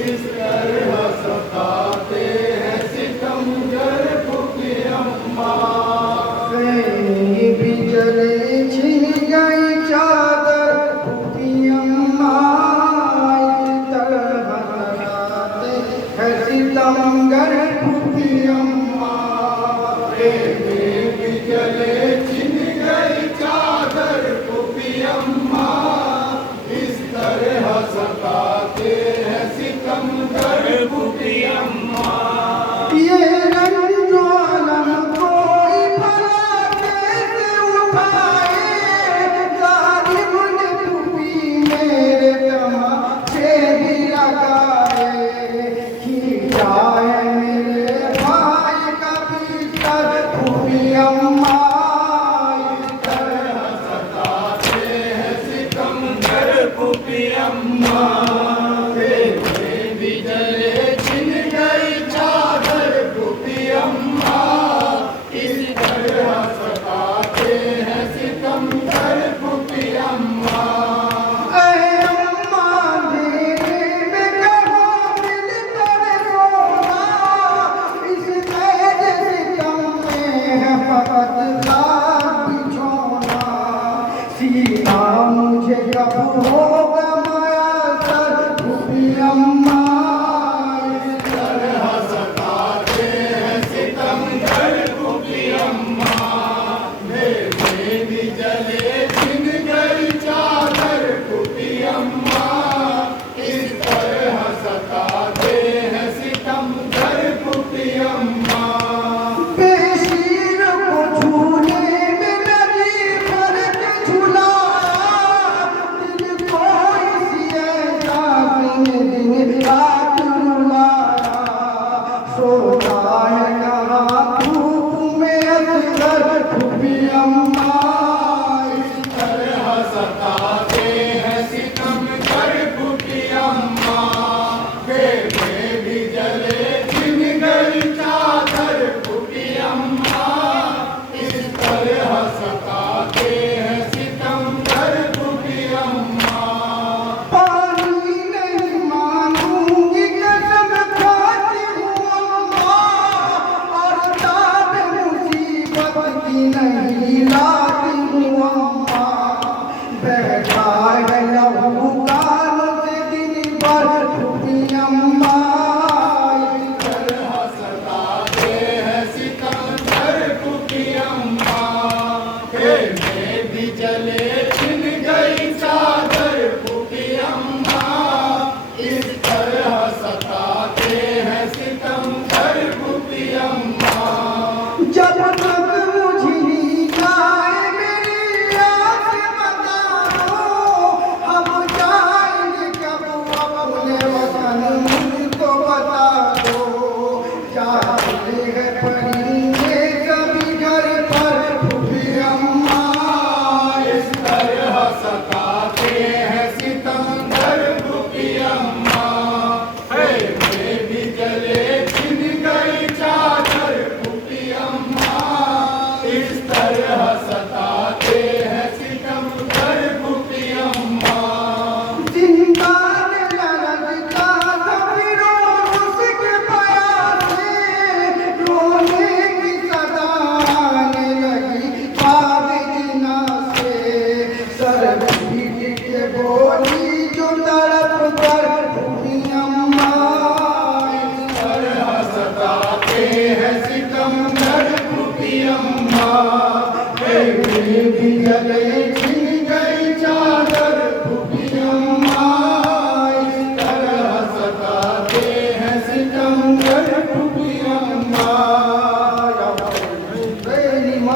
इस तरह सताते हैं सितमगर फूफी अम्मा। भी जले छिन गई चादर फूफी अम्मा, इस तरह सताते हैं सितमगर फूफी अम्मा। भी जले छिन गई चादर फूफी अम्मा, इस तरह सताते हैं सितमगर फूफी अम्मा। ये रंजो आलम कोई भला कैसे उठाए, जालिम ने फूफी मेरे तमाचे भी लगाए। खींचाए मेरे भाई का बिस्तर फूफी अम्मा, इस तरह सताते हैं सितमगर फूफी अम्मा। भी जले छिन गई चादर फूफी अम्मा, इस तरह सताते हैं सितमगर फूफी अम्मा। ऐ अम्मा धीरे में कहो मिलकर रोना, इस कैद सितम में है फकत खाक बिछोना। सीना मुझे कब हो